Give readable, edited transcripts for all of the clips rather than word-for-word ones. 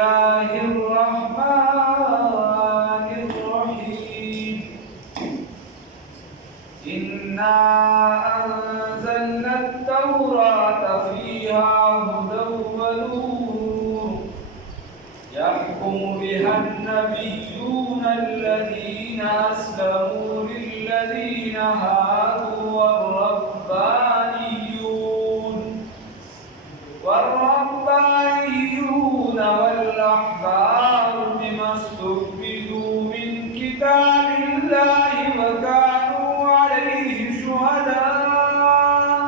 الله الرحمن الرحيم إنا أنزلنا التوراة فيها هدى ونور يحكم بها النبيون الذين أسلموا للذين هادوا والربانيون والأحبار بما استحفظوا من كتاب الله وكانوا عليه شهداء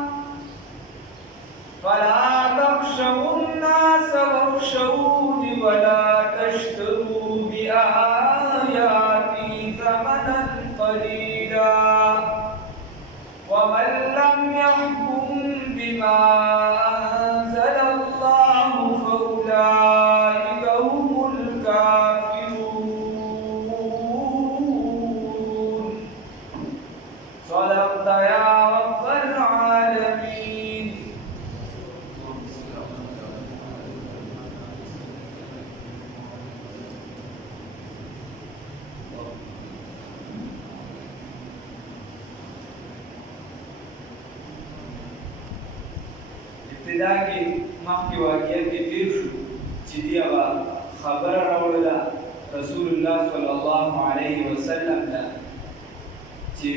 فلا تخشوا الناس واخشوني ولا تشتروا بآياتي ثمنا قليلا ومن لم يحكم بما أنزل الله فأولئك هم الكافرون صدقت يا رب العالمين. ابتدا کې مخکې واقعیت کې تیر شو چې دی هغه خبره راوړله رسول الله صلی الله علیه وسلم ته چې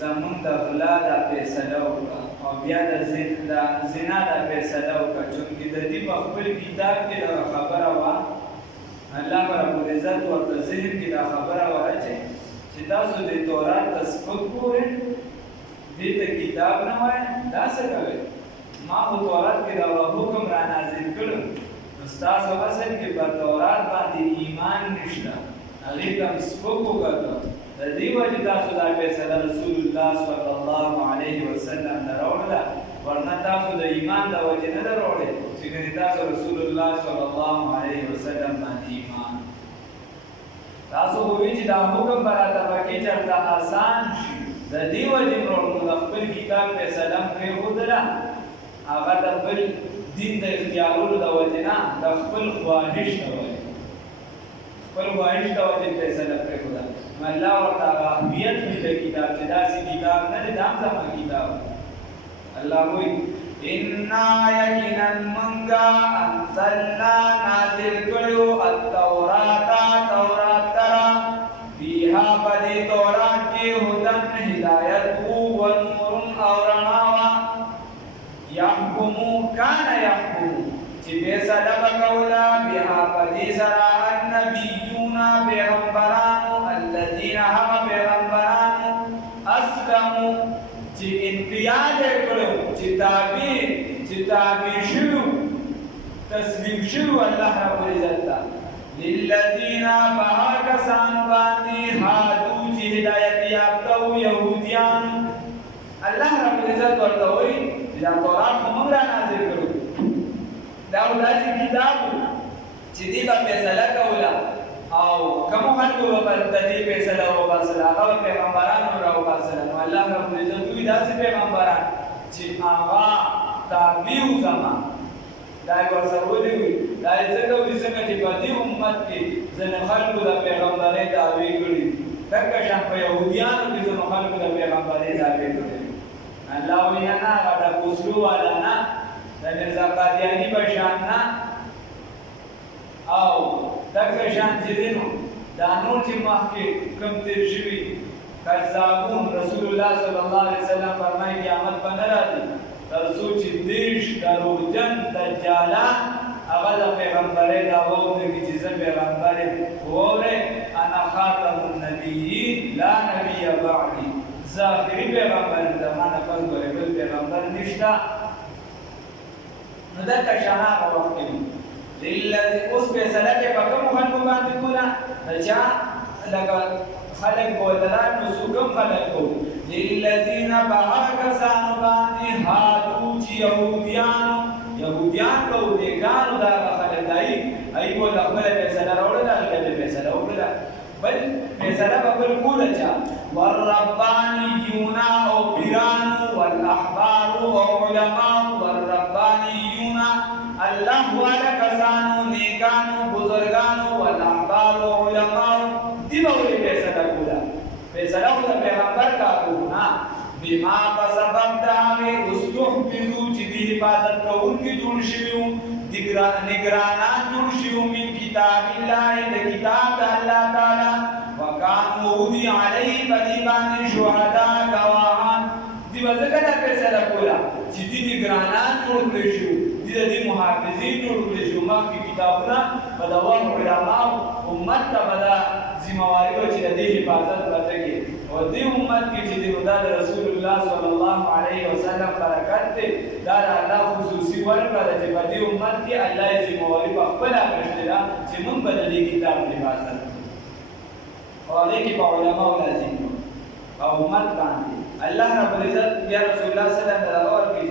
زمونږ د غلا دا فیصله وکړه او بیا د زنا دا فیصله وکړه چونکې د دې په خپل کتاب کې دغه خبره وه الله رب العزت ورته ذهن کې دا خبره واچوي چې تاسو د تورات ته سپک ګورئ دې ته کتاب نه وایي دا څه کوئ ما په تورات کې دا حکم را نازل کړو تاسو اصل کې په تورات باندې ایمان نشته هغې ته سپک وکړه د دې وجې تاسو دا فیصله رسول الله صلی الله علیه وسلم نه راوړله ورنه تاسو د ایمان د وجې نه ده راوړې چې ګنې تاسو رسول الله صلی الله علیه وسلم باندې ایمان تاسو به وایئ چې دا حکم به راته پکې چېرته اسان شي د دې وجې مې ورته د خپل کتاب فیصله مې پرېښودله هغه د بل دین د اختیارولو د وجې نه د خپل خواهش د وجې خپل خواهش د وجې فیصله پرېښوده نو الله ورته هغه اهمیت وي د کتاب چې داسې کتاب نه دی دا هم زما کتاب الله وایي انا یقینا موږ انزلنا نازل کړو التورات تورات ترا فیها په دې تورات کې هدن هدایت و نور او رڼا وه يحكمو كان يحكمو چې فیصله وکوله بها په دې سره النبیون پیغمبرانو الذین هغه پیغمبرانو اسلمو چې انقیاد یې کړو چې تابع شوي تسلیم شوي الله رب العزت ته للذین په هغه کسانو باندې هادو چې هدایت یافته وو یهودیانو الله رب العزت ورته وایي دا تورات موږ را نازل کړو دا داسې کتاب چې دې به فیصله کوله او کوم خلکو به د دې فیصله وباسله هغه پیغمبرانو راوباسله نو الله رب العزت وایي داسې پیغمبران چې هغه تابع وو زما دا یې ورسره ولیکئ دا یې ځکه وایي څنګه چې په دې امت کې ځینې خلکو د پیغمبرۍ دعوې کړي دي دکه شان په یهودیانو کې ځینو خلکو د پیغمبرۍ دعوې کړي دي الله وینا هغه د کوسلو والا نه د مرزا قادیاني په شان نه او دغه شان چې دی نو دا نور چې مخکې کوم تېر شوي کذابون رسول الله صلی الله علیه وسلم فرمایي قیامت به نه راځي تر څو چې دېرش دروغجن دجالان هغه د پیغمبرۍ دعوه وکړي چې زه پیغمبر یم واورئ انا خاتم النبیین لا نبی بعدي زه آخري پیغمبر یم زما نه پس بل پیغمبر نشته نو دلته شان هغه وخت کې اوس فیصله کې په کومو خلکو باندې کوله د چا لکه خلک بودلان نو څو کوم خلک کو للذین په هغه کسانو باندې هادو چې یهودیان کو نیکانو دا خلک دی ای بول خپل فیصله راوړله هغې فیصله وکړله بل فیصله به بل کوله چا والربانیون او پیرانو والاحبار او علماء والربانیون الله والا کسانو نیکانو فیصله د پیغمبر کارونه بما فسبب داوی استحفظو چې دی حفاظت کوونکي جوړ شوي وو نگرانان جوړ شوي من کتاب الله د کتاب د الله تعالی وکانو ودي علیه بدی باندې شهدا گواهان دی وځکه دا فیصله کوله چې دی نگرانان جوړ کړی شو دی د محافظین جوړ کړی شو مخکې کتابونه په دوام علماء امت ته بدا ذمہواری و چې د دې حفاظت وکړي او دې امت کې چې د رسول الله صلی الله علیه وسلم برکت دی دا الله خصوصي ورکړه چې په دې امت کې الله یې ذمہواری په خپل اخیسته ده چې موږ به د دې کتاب حفاظت او هغه کې په علماء لازم او امت باندې الله رب العزت یا رسول الله صلی الله علیه وسلم ورکړي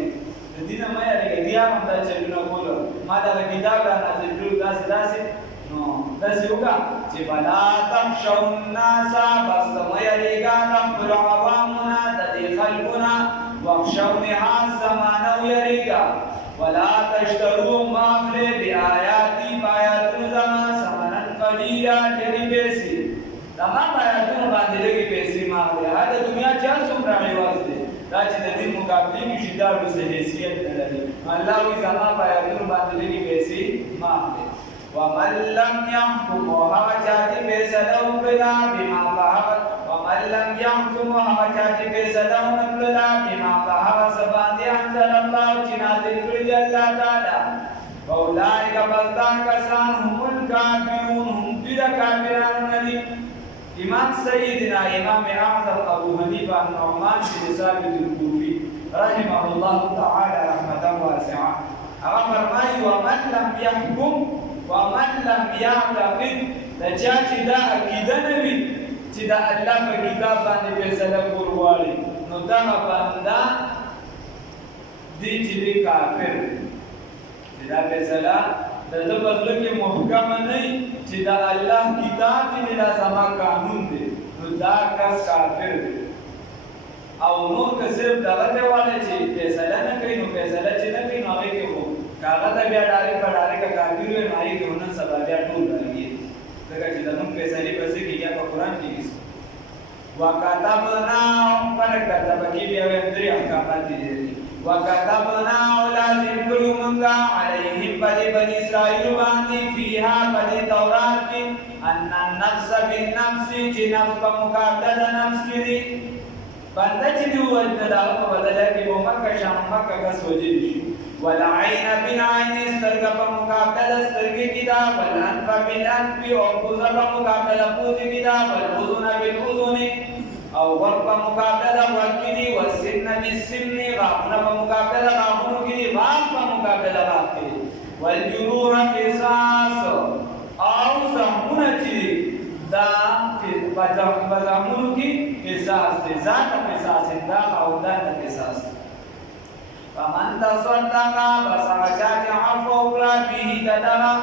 د دې نه مې اړیکه بیا هم دا چلونه کولو ما دا کتاب را نازل کړو داسې نو داسې وکړه چې بلا تخشوا الناس بس مې اړیکه د خپل عوامونه د دې خلقونه واخشوني هاذ زمانه یریکا ولا تشتروا ما خلي بآياتي بآياتنا زما ثمنن قليلا ډېرې پیسې زما آیاتونو باندې لږې پیسې ما اخلي دا دنیا چا څومره عوض دی دا چې د دې مقابلې کې شي دا ډېر حیثیت نه لري الله وایي زما آیاتونو باندې لږې پیسې ما اخلي ومن لم يحكم وهغه چا چې فیصله وکړه بما ومن لم يحكم وهغه چا چې فیصله وکړه بما هغه څه باندې انزل الله چې نازل کړی دی الله تعالی اولئک بلدان کسان هم الکافرون هم دې کافرانو نه دي امام سیدنا امام اعظم ابو حنیفه النعمان بن ثابت الكوفي رحمه الله تعالی رحمتا واسعه هغه فرمایي ومن لم يحكم ومن لم يعتقد دا چا چې دا عقیده نه وي چې دا الله په کتاب باندې فیصله کول غواړي نو دا بنده دی چې دی کافر چې دا فیصله د ده په زړه کې محکم نه وي چې دا الله کتاب چې دا زما قانون دی نو دا کس کافر دی او نور که صرف دغه دی والی چې فیصله نه کوي نو فیصله چې نه کوي نو هغې کې خو کاغه ته بیا ډارې په ډارې که کافر وي نو هغې کې نن سبا بیا ټول لګي ځکه چې د نوم فیصلې پسې کې یا په قرآن کې دي وکتبنا فرق کتب کې بیا ویم درې احکامات دي وکتبنا لازم کړو مونږه علیهم په بني اسرائیل باندې فیها په تورات کې ان النفس بالنفس چې نفس په مقابله د نفس کې دي بنده چې دی وجه دا په بدله کې و مکه شام مکه کا سوجي شي والعين بالعين سترګه په مقابله سترګې کې دا والانف بالانف او پوزه په مقابله پوزه کې دا والاذن بالاذن او ور په مقابله ورکې دي والسن بالسن غاښونه په مقابله غاښونو کې دي غاښ په مقابله غاښ کې دي والجروح قصاص او زخمونه چې دا په زخمونو کې قصاص دی ذات قصاص دا او دا قصاص فمن تصدق بس هغه چې عفو وکړه به دغه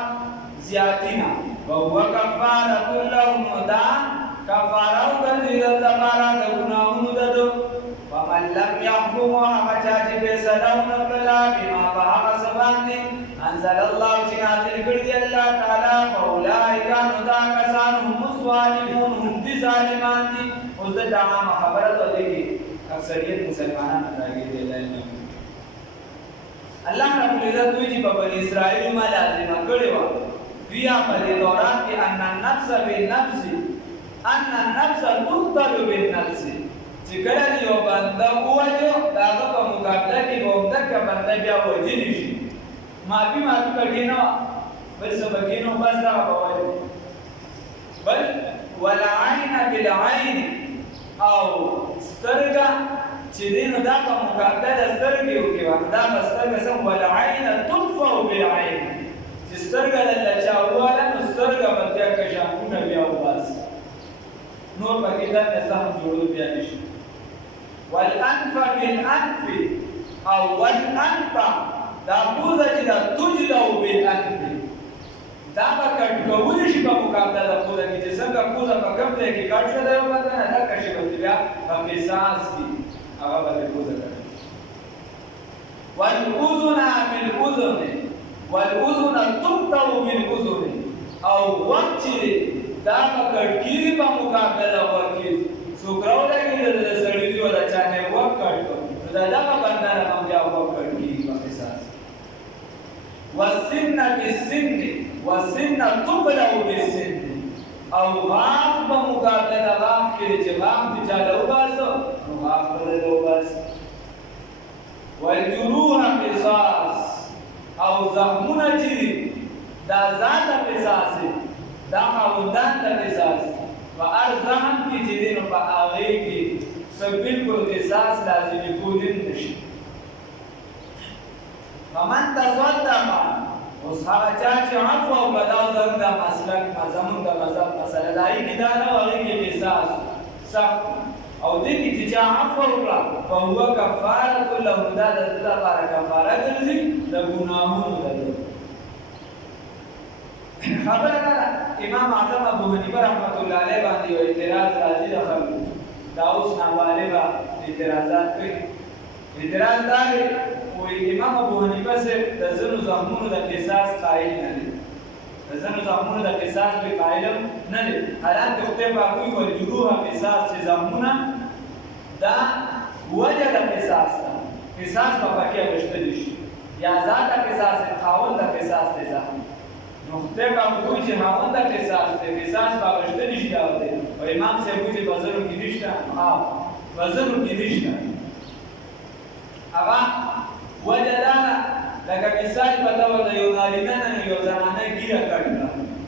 زیاتینا وهو کفارة لهم دا کفاره وګرځي د لپاره د ګناهونو ددو ومن لم يحكم هغه چې فیصله ونکړه بما په هغه څه باندې انزل الله چې نازل کړی دی الله تعالی فاولئک نو دا کسان هم الظالمون هم دي ظالمان دي اوس دا عامه خبره ده چې اکثریت مسلمانان راګي دي الله رب العزت دوی چې په بني اسرائیل ما لازم کړی و بیا په دوران کې ان النفس بالنفس ان النفس تقتل بالنفس چې کله یو بنده ووجو داغه په مقابله کې به همدغه بنده بیا وجلی شي معافي کړي نه بل څه بګي نو بس دا به وایي بل والعين بالعين او سترګه چې دینو دا په مقابله د سترګې وکړي دا په سترګه سم والعين تطفأ بالعين چې سترګه د لچاواله نو سترګه په دې کې شاکونه بیا وباس نور پکې دا نظام جوړول بیا نشي والانف بالانف او والانف دا پوزه چې دا تجلو بالانف دا به کټ کول شي په مقابله د پوزه کې چې څنګه پوزه په کوم ځای کې کټ شوی دی ولته دا کشي به بیا په قصاص کې هغه به پوزه کوي والاذن بالاذن تقطع بالاذن او وقت دا کټ کیږي په مقابله ورکې څوک راولګي د سړي دی ولا چا نه وکړ نو دا دغه بنده نه بیا وکړ کیږي په قصاص والسن بالسن والسن تبلغ بالسن او غاف په مقابله د غاف کې چې غاف د چا له وباسو نو غاف په له وباسو والجروح قصاص او زخمونه چې دا ذات قصاص دا خاوندان د قصاص و ارزهم کې چې نو په هغه کې سبیل کو قصاص لازمي کول نشي فمن تصدق اوس هغه چا چې عفو او بداو زموږ د مسلک زموږ د مذهب مسله دای کی دا نه هغه کې قصاص سخت او دې کې چې عفو وکړه په هو کفاره له خدا د لپاره کفاره ګرځي د ګناهونو ده خبره ده امام اعظم ابو حنیفه رحمۃ اللہ علیہ باندې یو اعتراض راځي د خلکو دا اوس نابالغه اعتراضات کوي اعتراض دا دی وی امام ابو حنیفه سے د زنو زخمونو د قصاص قائل نه دي د زنو زخمونو د قصاص به قائل نه دي حالانکه خدای پاک وی ورجوه قصاص چې زخمونه دا وجه د قصاص قصاص په پکې اغشتل شي یا ذات قصاص خاوند د قصاص ته ځه نو خدای پاک وی چې خاوند د قصاص ته قصاص په اغشتل شي دا او امام سے وی چې بازارو کې نشته بازارو کې نشته هغه وجدانا لکه مثال په ډول د یو نارینه نه یو زنانه ګیره کړل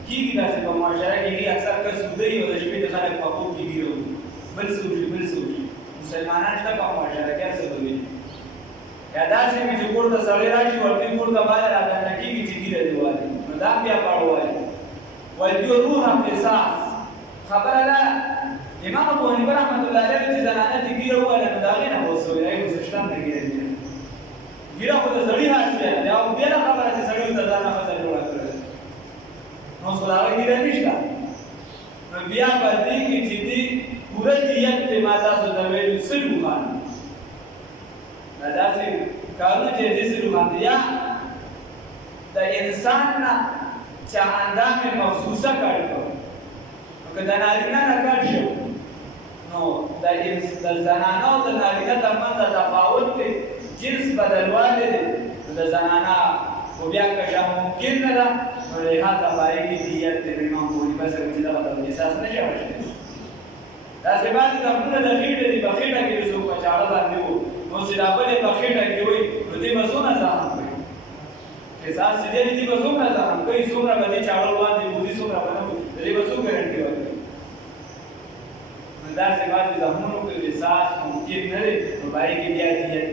کیږي داسې په معاشره کې اکثر کس سودی او د شپې د خلک په خوب کې ګیره بل سوچي مسلمانان ته په معاشره کې څه کوي یا داسې چې کور ته سړی راشي ورته کور ته باندې راځي کیږي چې ګیره دیواله نو دا بیا پاړوي والجروح قصاص خبره ده امام ابو حنیفه رحمۃ اللہ علیہ چې زنانه دې ګیره وله نو دا غنه وسوي ایو سشتم نه ګیره ګیره خو د سړی حاصله ده او بیا خبره چې سړی ته ځان نه خبره جوړه کړل نو سلاوی ګیره نشته نو بیا باندې کې چې دې پوره دیت ته ماده سو د ویلو سلو باندې دا داسې کارونه چې دې سلو باندې یا د انسان نه چې اندام مخصوصه کړو نو کله نارینه نه کار شو نو د زنانه او د نارینه ترمنځ تفاوت دی جنس بدلواله دي د زنانه خو بیا که ممکن نه ده نو لهذا باید دیت د امام ابو حنیفه سره چې دا د قصاص نه شي دا سبا د خپل د خېټه دی په خېټه کې څو پچاړه باندې وو نو چې دا بلې په خېټه کې وي نو دې مسونه ځان کوي قصاص دې دې مسونه ځان کوي څومره باندې چاړه باندې وو دې څومره باندې دې مسو ګارانټي ورکړي دا سبا د زمونو کې قصاص ممکن نه دی نو باید بیا دیت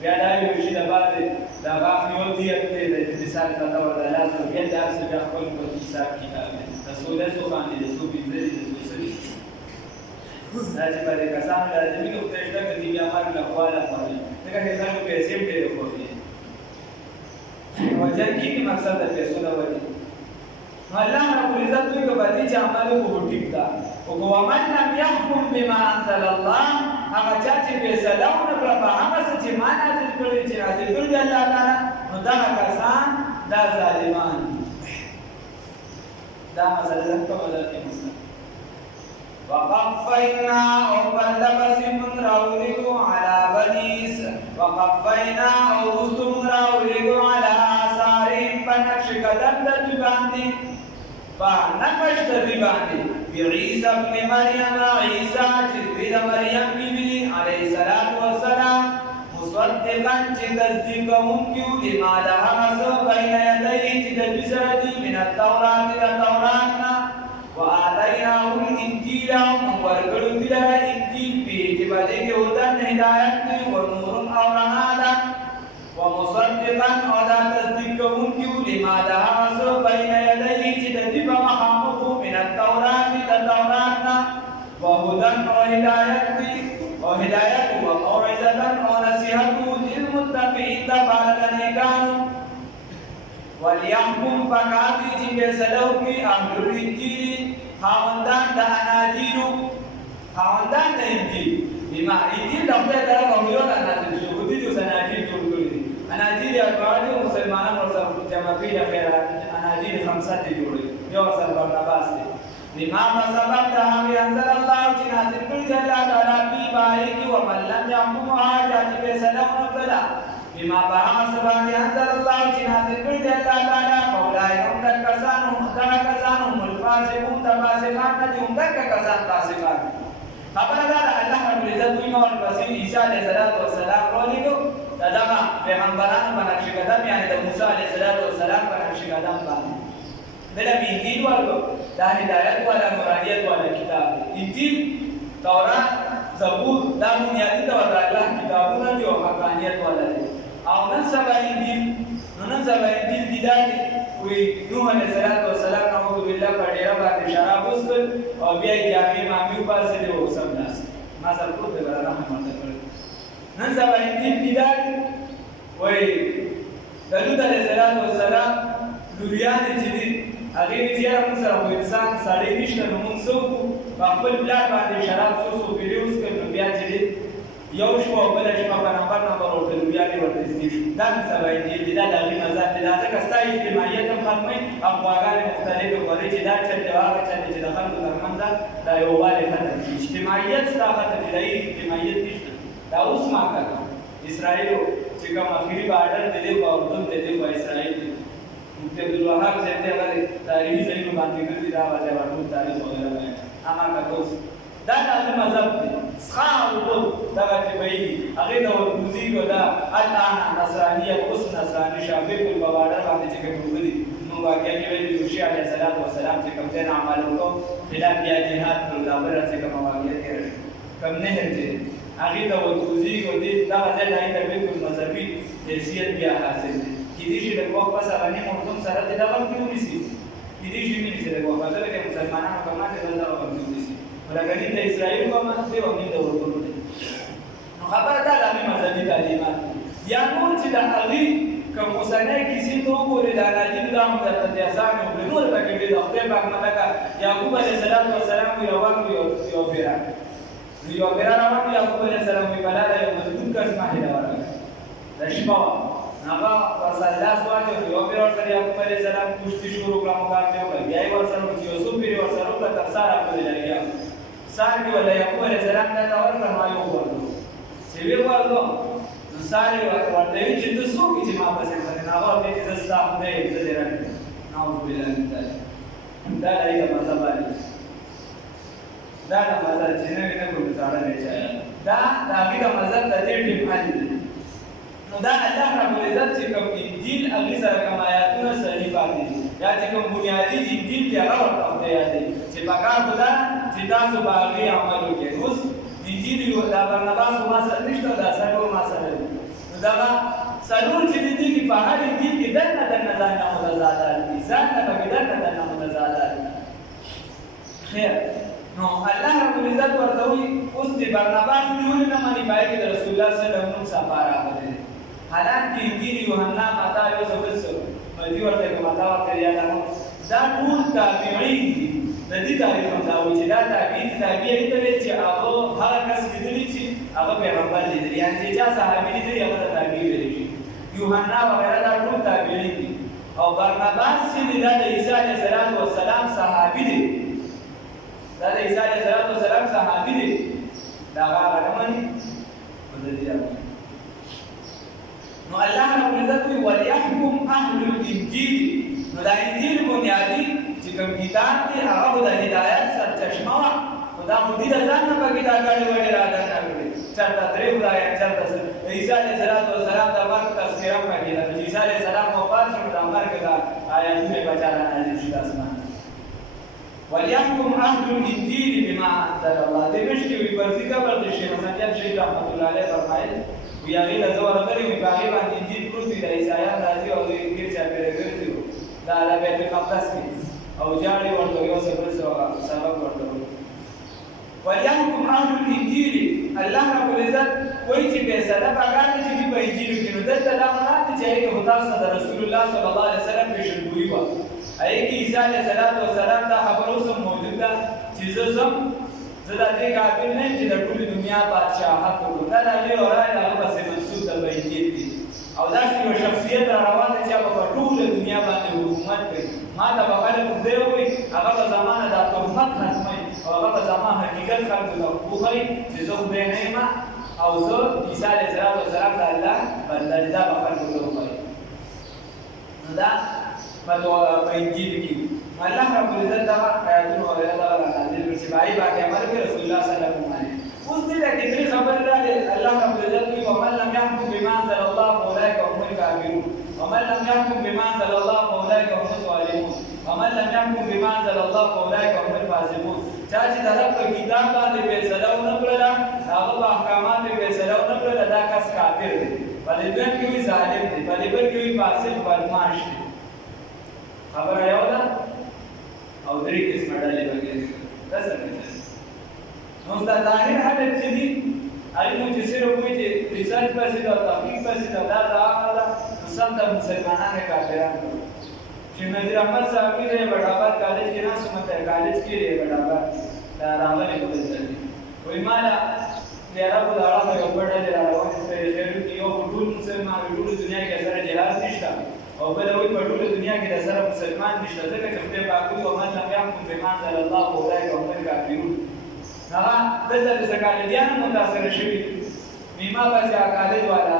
بیا دا یو شی د باندې دا غاښ نیول دیت دی د مثال په تور د لاس او بیا دا څه بیا خپل په حساب کې راغلی د سوده څو باندې د سو بيځري د سو سړي دا چې په کسان لازمي او تشته کې بیا مار له خواله باندې دغه خلکو پیسې ډېر کوي وجه کې مقصد د پیسو دا وایي الله رب العزت دوی کو باندې چې عمل کو ټیک دا او ومن لم يحكم بما انزل الله هغه چې به سلام نه کړ په هغه چې ما نازل کړی چې نازل کړی الله تعالی نو دا کسان دا ظالمان دا مسله په بدل کې مسله وقفینا او بلبس من راولګو علی بنیس وقفینا او رستم راولګو علی آثار پنقش قدم د باندې نقش د باندې عیسی ابن مریم عیسی چې د مریم بیبي علیه الصلاۃ والسلام مصدقا چې تصدیق کوونکی دی ما له هغه بین یدی چې د بشرتی من التورات د تورات وآتیناه الانجیل ورکړو دی له انجیل په چې باندې کې ودان هدایت دی او نور او رڼا ده ومصدقا او دا تصدیق کوونکی دی ما له هغه بین یدی چې د دې په مخامخ من التورات د تورات وهدى وهداية وموعظة ونصيحة للمتقين تبارك وليحكم فقاتي جبسلو في أهل الإنجيل خاوندان دا أناجيل خاوندان دا إنجيل بما إنجيل دخل طرف أميون أناجيل شهودي جو سناجيل جوړ أناجيل أقوال مسلمان ورسل جمع في خيرات أناجيل 5 جوړ یو سر برناباس دی بما فسبب تهاوی انزل الله چې نازل کړی دی الله تعالی په باندې کې ومن لم يحكم حاجات فیصله ونکړه بما فهم سبب انزل الله چې نازل کړی دی الله تعالی اولای هم د کسانو الفاسقون تفاسقان دي هم د کسان فاسقان خبره ده الله رب العزت دوی مور رسول عیسی علیه السلام ولیدو دغه پیغمبرانو باندې قدم یعنی د موسی علیه السلام باندې قدم باندې دله انجیل ورکو دا هدایت والا نورانیت والا کتاب انجیل تورات زبور دا بنیادی طور د الله کتابونه دي او حقانیت والا دي او نن سبا انجیل بدايه وي نوح علیه السلام نعوذ بالله په ډیره باندې شراب وسکل او بیا یې جامې مامي وباسه دي او سم ناس ما سره کو د رحمت کړ نن سبا انجیل بدايه وي داود علیه السلام لوریان چې دي هغه چې موږ سره په انسان سړی نشته نو موږ څو په خپل پلان باندې شراب څو پیریوس کړو بیا چې یو شو بل شو په نمبر ورته بیا دې ورته دي دا څه وایي چې دا د غي مزه د ځکه ستای اجتماعیت هم ختمه افغانان مختلفه غوړي چې دا چې واقع چې د خلکو ترمنځ دا یو والي ختم شي اجتماعیت ستاسو ته د اجتماعیت نشته دا اوس ما کړو اسرائیل چې کوم اخیری بارډر دې په اردن دې په اسرائیل عبدالوهاب صاحب ته هغه تاریخي ځایونه باندې کړی دا وځي ورته تاریخ وغیرہ اما کاوس دا د مذهب دی څخه او دا چې وایي هغه د ورکوزي کو دا الان نصرانیت اوس نصرانی شابه په بوادر باندې چې کوي نو واقعي کې ویل شي علیه السلام چې کوم څه عمل وکړو خلاف بیا جهاد پر لابر چې کوم واقعي کې کوم نه هرته هغه د ورکوزي کو دي دا ځای د بالکل مذهبي حیثیت بیا حاصل دي کدي چې د وخت په سره نه مردم سره د دغه کیونی سي کدي چې نه سره وخت بدل کې مسلمانانو کومه د دغه کیونی سي ولکه د اسرائیل کومه څه و نه د ورکوټو نو خبره ده د مذهبي تعلیمات یا نور چې د هغه کوم اوسنۍ کیسې ته وګورئ د اناجیل د مقدسانو په نور پکې د خپل پاک ملکه یعقوب علیه السلام روان یو پیرا روان یعقوب علیه السلام په بلاله یو مضبوط قسمه هدا ورغله د شپه هغه وسلاس واچو یو پیر سره یعقوب علیه السلام کوشتي شروع کړه مقابله وکړه بیا یې ورسره یوسف پیر ورسره وکړه تفسیر خپل لري ساري ولا یعقوب علیه السلام دا اور ما یو ورته چې وی ورته نو ساري ورته چې تاسو کې چې ما پسې نه هغه دې چې زستا نه دې درنه نو بلل دا لایګه مذهب دی دا د مذهب چې نه کوم ځای نه چا دا د مذهب د دې ټیم حل دی نو دا الله رب العزت چې کوم انجیل هغه سره کوم آیاتونه صحیح باندې یا چې کوم بنیادی انجیل دی هغه ورته یادې چې پکار خدا چې تاسو باندې عمل وکړئ اوس انجیل یو دا برنامه ما سره نشته دا سره ما سره نو دا څلور چې دي چې په هر انجیل کې دنه ځان نه متضادات دي ځان نه به دنه متضادات خیر نو الله رب العزت ورته وي اوس دې برنامه جوړ نه مانی پای کې رسول الله صلی الله علیه وسلم سپارا غلي حالانکه انجیل یوحنا متا یو سبس مدي ورته متا ورته یاد دا ټول تابعین دي د دې تاریخ هم دا وایي چې دا تابعین ته ویل چې هغه کس لیدلی چې هغه پیغمبر لیدلی یعنی چې چا صحابي لیدلی هغه تابعین ویل شي یوحنا وغیرہ دا ټول تابعین دي او برناباس چې د عیسی علیه السلام صحابي دي دا د عیسی علیه السلام صحابي دي دا هغه رمني بدل نو الله رب العزت وليحكم اهل الانجيل نو دا انجیل بنیادی چې کوم کتاب دی هغه د هدایت سرچشمه وا خدا مو دې ځان نه پکې دا غاړي وړي را ده کړې چرته درې خدای چرته عیسی علیه السلام د مرګ تذکرہ کوي د عیسی علیه السلام وفات شو د مرګ دا آیاتونه بچاله نازل شي اسمان وليحكم اهل الانجيل بما انزل الله دې مشکې وي پر ذکر ورته شي مثلا شیخ رحمت الله علیه فرمایي وی هغه له زور غلي وی باغی باندې انجیل پروت دی د عیسایان راځي او غیر چا پیرګرځي دا د بیت المقدس کې او جاړي ورته یو سبب ورته وليحكم اهل الانجيل الله رب العزت کوئی چې فیصله پکاره چې په انجیل کې نو دلته دا مراد چې هغه هدا صلی رسول الله صلی الله علیه وسلم پیشنګوي و هغه عیسی علیه السلام دا خبرو سم موجود ده چې زم زدا دې قابل نه چې د ټول دنیا بادشاہت وکړي دا له اورای هغه پسې منسوب د انجیل دي او دا یو شخصیت روانه چې په ټول دنیا باندې حکومت کوي ما ته په خلکو دی وي هغه په زمانه د امت ختمي او هغه زما حقیقت خلق ته وخی چې زه خدای نه یم او زه عیسی علیه السلام د الله بنده دا به خلق ته وخی نو دا په انجیل کې الله رب العزت دا آیاتونه وغیره دا نازل کړي چې بای باندې عمل کوي رسول الله صلی الله علیه وسلم اوس دې کې درې خبرې راغلي الله رب العزت وی ومن لم يحكم بما انزل الله فاولئك هم الكافرون ومن لم يحكم بما انزل الله فاولئك هم الظالمون ومن لم يحكم بما انزل الله فاولئك هم الفاسقون چا چې د رب په کتاب باندې فیصله ونه کړله هغه په احکامات فیصله ونه کړله دا کس کافر دی په دې کې وی ظالم دی په دې کې وی فاسق بدمعاش دی خبره یو ده او درې قسمه ډلې وګورئ دا څنګه نو دا ظاهر حالت چې دي علمو چې صرف وایي چې ریسرچ پسې دا تحقیق پسې دا هغه ده نو سم د مسلمانانو کافرانو چې نظیر احمد صاحب کې د بډاباد کالج کې نه سمته کالج کې دی بډاباد دا راغلي په دې وایي مالا د عربو د اړه یو بډه دی راوړل چې خیرو کې یو ټول مسلمان ټول دنیا کې سره جهاد نشته او بل وی په ټول دنیا کې د سره مسلمان نشته ځکه چې خدای پاک وي او من لم يحكم بما انزل الله فاولئك هم الكافرون هغه دلته د کالجیان متاثر شوي میما پسې کالج والا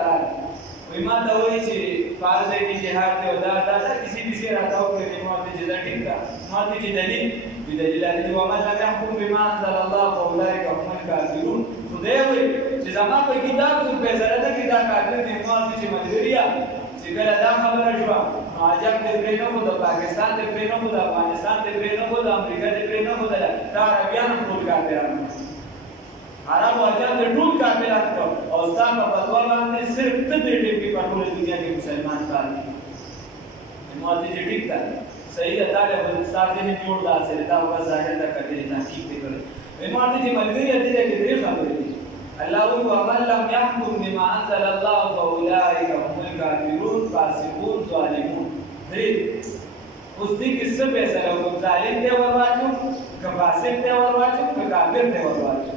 وی ما ته وایي چې فرض کې جهاد دی او دا کسی بھی سے راته او کې ما ته جزا ټیک دا ما ته چې دلیل دی ومن لم يحكم بما انزل الله فاولئك هم الكافرون خدای وي چې زما په کتاب څو فیصله ده کې دا کافر دي ما ته چې مجبوریا چې کله دا خبره شوه عجب دې پرې نه وو د پاکستان دې پرې نه وو د افغانستان دې پرې نه وو د امریکا دې پرې نه وو دا عربیان ټول کافرانو عرب عجب دې ټول کافرانو او ځان په فتوا باندې صرف ته دې کې په ټول دنیا کې مسلمان کار دي نو دې ټیک ده صحیح ده دا له استاد دې جوړ دا سره دا په ظاهر دا کړي تحقیق دې کړي نو دې ملګری دې کې دې خبرې دي الله ومن لم يحكم بما انزل الله فاولئك هم الكافرون فاسقون ظالمون درې اوس دې کې څه فیصله وکړه ظالم دی ورواچو که فاسق دی ورواچو که کافر دی ورواچو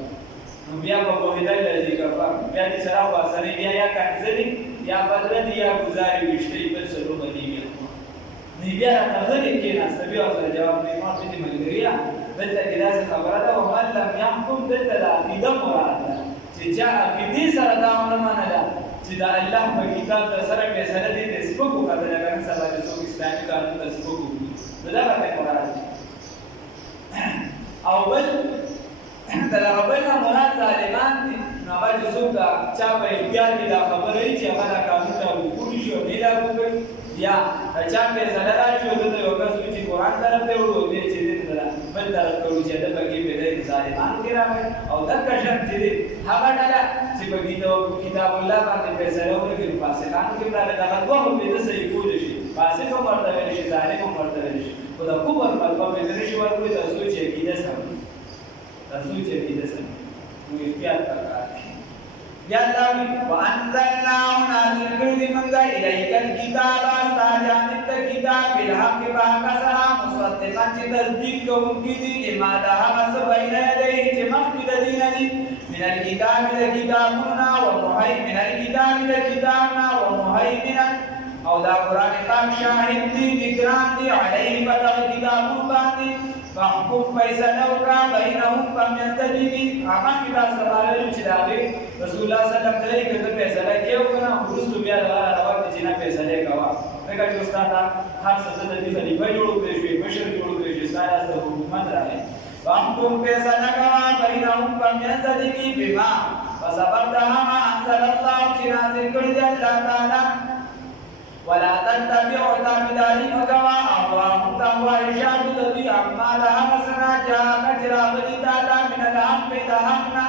نو بیا په وحیدل لذي کفر بیا دې سره واسره بیا یا کنځلي یا بدل یا گزاري وشتي بل څه باندې نه بیا راغلي کې نه سبي او جواب نه ما دې ملګریا دلته کې دا خبره ده ومن لم يحكم دلته د عقیده مراد ده چې چا عقیدې سره دا ونه منله چې د الله په کتاب د سره فیصله دي د سپکو کتل کنه سبا د څوک اسلامي قانون د سپکو دا راته مراد ده او بل د ربنا مراد ظالمان دي نو هغه څوک دا چا په اختیار کې دا خبره چې هغه د قانون له وګړي شو نه لا وګړي یا چا فیصله راشي د یو کس چې قرآن طرف ته وړو دي چې بل طرف ته وړي چې د بګي په دې ظالمان کې راغلي او د کشن چې هغه ډله چې په کتاب الله باندې فیصله وکړي فاسقان کې راغلي دا دوه په دې صحیح کول شي فاسق هم ورته ویل شي ظالم هم ورته ویل شي خو دا کومر په دې شي ورکړي د سوچ عقیده سره د سوچ عقیده سره نو احتیاط وکړئ یا الله وانزلنا نازل کړي منګا الیک الکتاب استاجانب ته کتاب بالحق باکسرا مصدقا چې تصدیق کوونکی دي لما ده مس بین یدیه چې مخکې د دین دي من الکتاب الکتابنا ومهیمن الکتاب الکتابنا ومهیمن او دا قران پاک شاهد دي نگران دي علیه بدغ کتابو باندې فحكم فیصله وکړه بینهم فمنتدی هغه کتاب سره چې دا رسول الله صلی الله علیه وسلم دغه فیصله کیو کنه ورستو بیا دا راوړل چې نه فیصله کوا دغه چې استاد هر څه د دې خلیفہ جوړ کړی شي مشر جوړ کړی شي سایه د حکومت راغی فحكم فیصله کوا بینهم فمنتدی بما فسببتها انزل الله چې نازل کړی دی الله تعالی ولا تتبعوا تابعداري مكوا اهواهم تهوائشات الذي اعمالها حسنا جاء كجرا بلدادا من الحق بتحقنا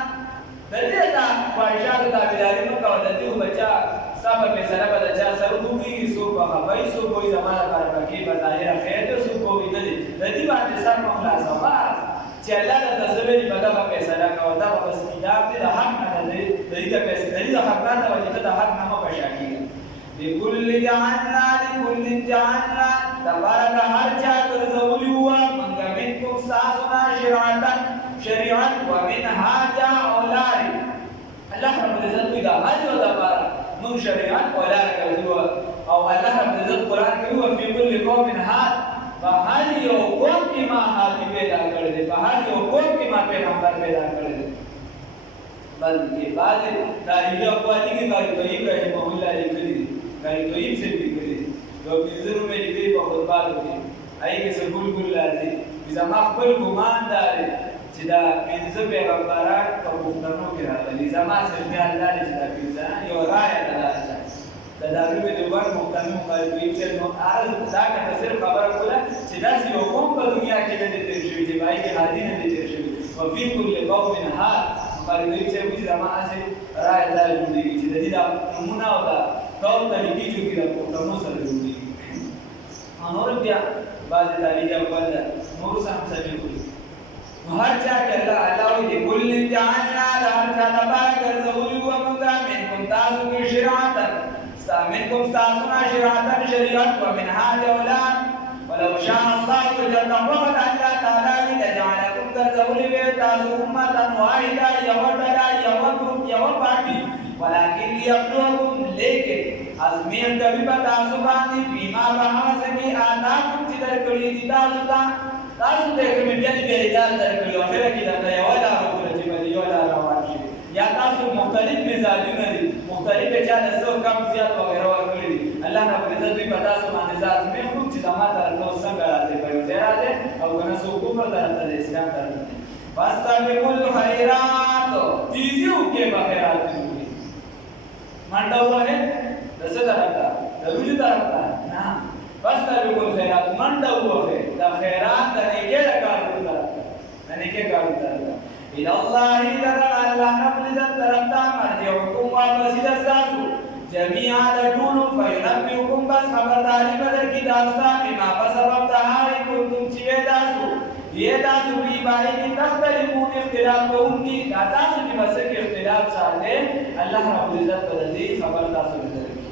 دلیتا خواهشات تابعداري مكوا ددیو بچا سبا فیصله بچا سرغوږي سو په خبري سو کوئی زمانہ کار پکې بظاهر خیر سو کوئی ددی باندې سر مخلاص واس چې الله د تسویل په دغه فیصله کوا دا بس کتاب د حق نه دې د فیصله د حق نه وجه د حق نه مبشاکي لكل جعلنا تبارك هر چا ګرځولي و منګه منکم ساسنا شریعت ومنهاجا اولاد الله رب العزت دا هاجو دا بار من شریعت اولاد ګرځو او الله رب العزت قران کې و فی کل قوم هاد فهل یو قوم کې ما حاکم پیدا کړی دی، په هر یو قوم کې ما پیغمبر پیدا کړی دی. بلکې بعض تاریخي اقوال دي قاری طیب رحمه الله لیکلي دي، قاری طیب سے لیکلي دي یو پنځه رومې لیکلي په خطباتو کې هغې کې څه ګل راځي چې زما خپل ګمان دا دی چې دا پنځه پیغمبران په پښتنو کې راغلي. زما صرف خیال دا دی چې دا پنځه یو رایه ده د دارالعلوم دیوبند مختمم قاری طیب صاحب نو عرض دا کته صرف خبره کوله چې داسې یو قوم په دنیا کې نه دی تېر شوي چې په هغې کې هادي نه دی تېر شوي. وفي كل قوم هاد قاری طیب صاحب وایي چې زما هسې رایه دا جوړېږي چې د دې دا نومونه او دا طور طریقې چې دي د پښتنو سره جوړېږي. نور بیا بعضې تاریخي اقوال ده نورو سره هم سمې کړي. نو هر چا کې الله وایي د کل جعلنا د هر چا لپاره ګرځولي وو موږ منکم تاسو کې شرعتا منکم تاسو نه شرعتا شریعت ومنهاج اولاد ولو شاء الله وجل وقد الله تعالی لجعلكم ګرځولي وي تاسو امتا واحده یو ډله یو ګروپ یو پارټي ولكن ليبلوكم لیکن ازمیر کوي په تاسو باندې فيما بحثني آتاكم چې درکړي دي تاسو ته کومې بیا دې رجال درکړي او اخره کې درته یو لاره وکړه چې باندې یو لاره روان شي یا تاسو مختلف مزاجونه دي مختلف چا د څو کم زیات وغیره ورکړي دي. الله رب العزت دوی په تاسو باندې ذات مې کوم چې زما طرف ته څنګه راځي په یو ځای راځي او کنه څو کومر طرف ته اسلام طرف ته فاستبقوا الخيرات تیزیو کې به خیرات کوي منډه وره د څه طرف ته د روجو طرف ته نه فاستبقوا الخيرات منډه وره د خیرات د نیکه کارو طرف ته د نیکه کارو طرف ته الى الله تعالی الله رب العزت طرف ته مرجعكم واپس تاسو جميعا لټول فینبئکم بس خبرداری بدر کی داستا بما سبب تهاری کنتم چې تاسو تاسو وی باندې تختلفون اختلاف کوونکی تاسو چې بس کې اختلاف سره الله رب العزت په دې خبر تاسو درکړي.